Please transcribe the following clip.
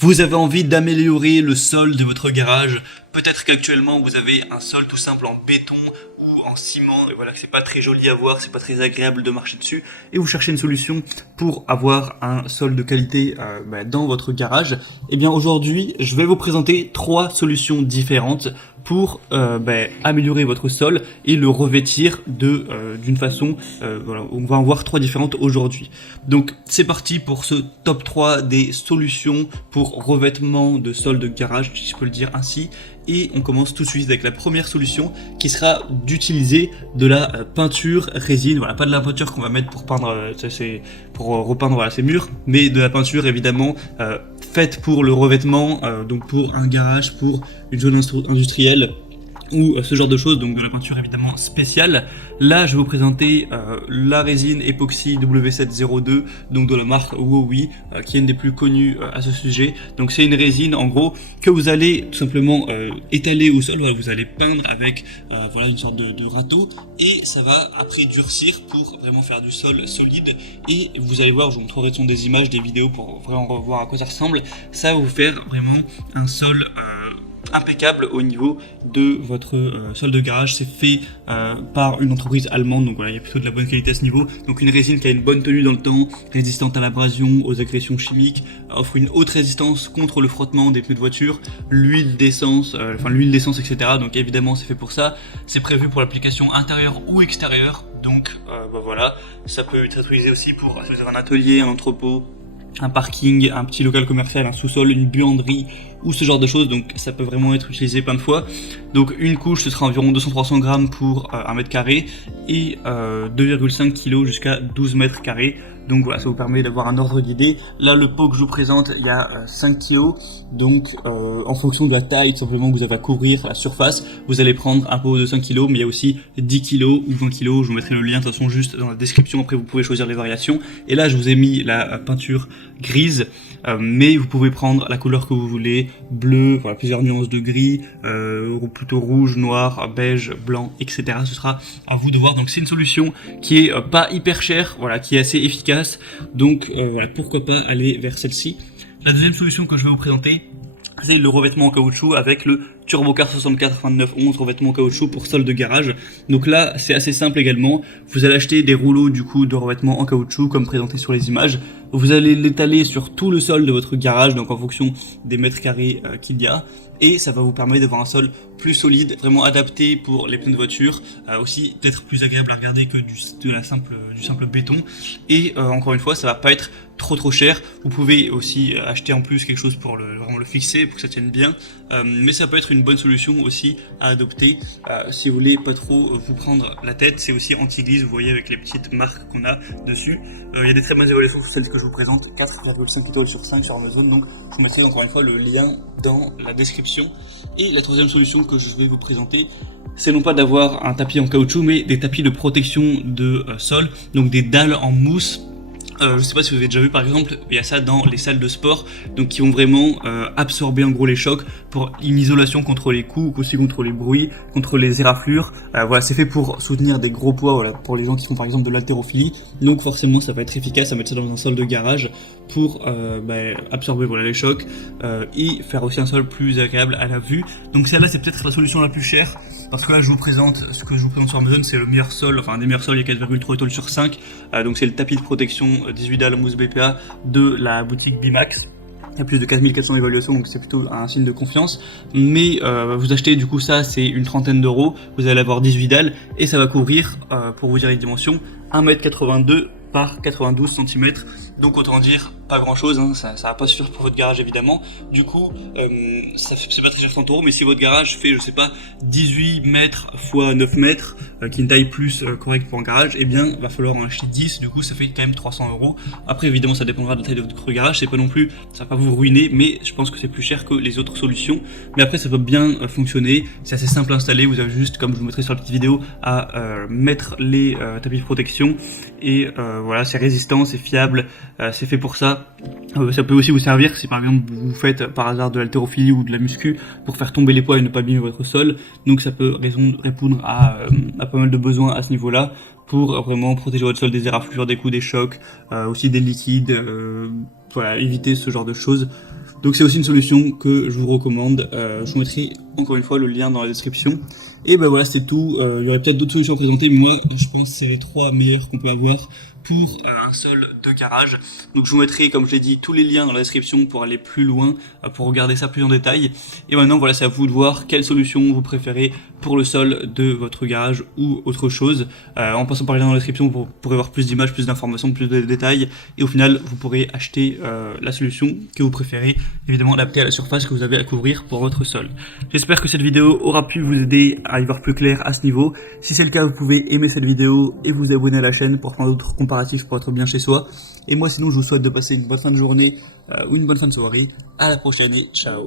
Vous avez envie d'améliorer le sol de votre garage. Peut-être qu'actuellement vous avez un sol tout simple en béton ou en ciment et voilà que c'est pas très joli à voir, c'est pas très agréable de marcher dessus et vous cherchez une solution pour avoir un sol de qualité dans votre garage. Et bien aujourd'hui je vais vous présenter trois solutions différentes pour améliorer votre sol et le revêtir d'une façon, voilà, on va en voir trois différentes aujourd'hui. Donc c'est parti pour ce top 3 des solutions pour revêtement de sol de garage, si je peux le dire ainsi. Et on commence tout de suite avec la première solution qui sera d'utiliser de la peinture résine. Voilà, pas de la peinture qu'on va mettre pour peindre, pour repeindre voilà, ces murs, mais de la peinture évidemment faite pour le revêtement, donc pour un garage, pour une zone industrielle ou ce genre de choses, donc de la peinture évidemment spéciale. Là je vais vous présenter la résine époxy W702, donc de la marque Wowi, qui est une des plus connues à ce sujet. Donc c'est une résine en gros que vous allez tout simplement étaler au sol, voilà, vous allez peindre avec voilà, une sorte de râteau, et ça va après durcir pour vraiment faire du sol solide. Et vous allez voir, je vous montrerai des images, des vidéos pour vraiment voir à quoi ça ressemble. Ça va vous faire vraiment un sol impeccable au niveau de votre sol de garage. C'est fait par une entreprise allemande, donc voilà, il y a plutôt de la bonne qualité à ce niveau. Donc une résine qui a une bonne tenue dans le temps, résistante à l'abrasion, aux agressions chimiques, offre une haute résistance contre le frottement des pneus de voiture, l'huile d'essence, etc. Donc évidemment c'est fait pour ça. C'est prévu pour l'application intérieure ou extérieure. Donc voilà, ça peut être utilisé aussi pour un atelier, un entrepôt, un parking, un petit local commercial, un sous-sol, une buanderie ou ce genre de choses. Donc ça peut vraiment être utilisé plein de fois. Donc une couche ce sera environ 200-300 grammes pour 1 mètre carré et 2,5 kg jusqu'à 12 mètres carrés. Donc voilà, ça vous permet d'avoir un ordre d'idée. Là le pot que je vous présente, il y a 5 kg. Donc en fonction de la taille tout simplement que vous avez à couvrir la surface, vous allez prendre un pot de 5 kg, mais il y a aussi 10 kg ou 20 kg. Je vous mettrai le lien de toute façon juste dans la description, après vous pouvez choisir les variations. Et là je vous ai mis la peinture grise, mais vous pouvez prendre la couleur que vous voulez, bleu, voilà, plusieurs nuances de gris, plutôt rouge, noir, beige, blanc, etc. Ce sera à vous de voir. Donc c'est une solution qui est pas hyper chère, voilà, qui est assez efficace. Donc voilà, pourquoi pas aller vers celle-ci. La deuxième solution que je vais vous présenter, c'est le revêtement en caoutchouc avec le Turbocar 64-29-11 revêtement en caoutchouc pour sol de garage. Donc là c'est assez simple également, vous allez acheter des rouleaux du coup de revêtement en caoutchouc comme présenté sur les images. Vous allez l'étaler sur tout le sol de votre garage, donc en fonction des mètres carrés qu'il y a, et ça va vous permettre d'avoir un sol plus solide, vraiment adapté pour les pneus de voiture, aussi peut-être plus agréable à regarder que du simple béton. Et encore une fois, ça va pas être trop cher. Vous pouvez aussi acheter en plus quelque chose pour vraiment le fixer, pour que ça tienne bien, mais ça peut être une bonne solution aussi à adopter si vous voulez pas trop vous prendre la tête. C'est aussi anti-glisse, vous voyez, avec les petites marques qu'on a dessus. Il y a des très bonnes évaluations sur celles que je vous présente, 4,5 étoiles sur 5 sur Amazon, donc je vous mettrai encore une fois le lien dans la description. Et la troisième solution que je vais vous présenter, c'est non pas d'avoir un tapis en caoutchouc, mais des tapis de protection de sol, donc des dalles en mousse. Je sais pas si vous avez déjà vu, par exemple, il y a ça dans les salles de sport, donc qui vont vraiment absorber en gros les chocs pour une isolation contre les coups, aussi contre les bruits, contre les éraflures. Voilà, c'est fait pour soutenir des gros poids, voilà, pour les gens qui font par exemple de l'haltérophilie. Donc forcément, ça va être efficace à mettre ça dans un sol de garage pour absorber voilà, les chocs et faire aussi un sol plus agréable à la vue. Donc celle-là, c'est peut-être la solution la plus chère, parce que là, je vous présente ce que je vous présente sur Amazon, c'est le meilleur sol, enfin un des meilleurs sols, il y a 4,3 étoiles sur 5. Donc c'est le tapis de protection 18 dalles mousse BPA de la boutique Bimax. Il y a plus de 4400 évaluations, donc c'est plutôt un signe de confiance. Mais vous achetez du coup ça, c'est une trentaine d'euros. Vous allez avoir 18 dalles et ça va couvrir, pour vous dire les dimensions, 1m82 par 92 cm. Donc autant dire pas grand chose, hein, ça va pas suffire pour votre garage évidemment. Du coup, c'est pas très cher 30 euros, mais si votre garage fait, je sais pas, 18 mètres x 9 mètres, qui est une taille plus correcte pour un garage, eh bien, va falloir en acheter 10, du coup, ça fait quand même 300 euros. Après, évidemment, ça dépendra de la taille de votre garage, c'est pas non plus, ça va pas vous ruiner, mais je pense que c'est plus cher que les autres solutions. Mais après, ça peut bien fonctionner, c'est assez simple à installer, vous avez juste, comme je vous mettrai sur la petite vidéo, à mettre les tapis de protection, et voilà, c'est résistant, c'est fiable, c'est fait pour ça. Ça peut aussi vous servir si par exemple vous faites par hasard de l'haltérophilie ou de la muscu pour faire tomber les poids et ne pas abîmer votre sol. Donc ça peut répondre à pas mal de besoins à ce niveau-là pour vraiment protéger votre sol des éraflures, des coups, des chocs, aussi des liquides, voilà, éviter ce genre de choses. Donc c'est aussi une solution que je vous recommande. Je vous mettrai encore une fois le lien dans la description. Et ben voilà, c'est tout. Il y aurait peut-être d'autres solutions à présenter, mais moi je pense que c'est les 3 meilleures qu'on peut avoir pour un sol de garage. Donc je vous mettrai, comme je l'ai dit, tous les liens dans la description pour aller plus loin, pour regarder ça plus en détail. Et maintenant voilà, c'est à vous de voir quelle solution vous préférez pour le sol de votre garage ou autre chose. En passant par les liens dans la description, vous pourrez voir plus d'images, plus d'informations, plus de détails. Et au final, vous pourrez acheter la solution que vous préférez, évidemment adaptée à la surface que vous avez à couvrir pour votre sol. J'espère que cette vidéo aura pu vous aider à y voir plus clair à ce niveau. Si c'est le cas, vous pouvez aimer cette vidéo et vous abonner à la chaîne pour prendre d'autres comparatifs pour être bien chez soi. Et moi sinon, je vous souhaite de passer une bonne fin de journée ou une bonne fin de soirée. À la prochaine et ciao.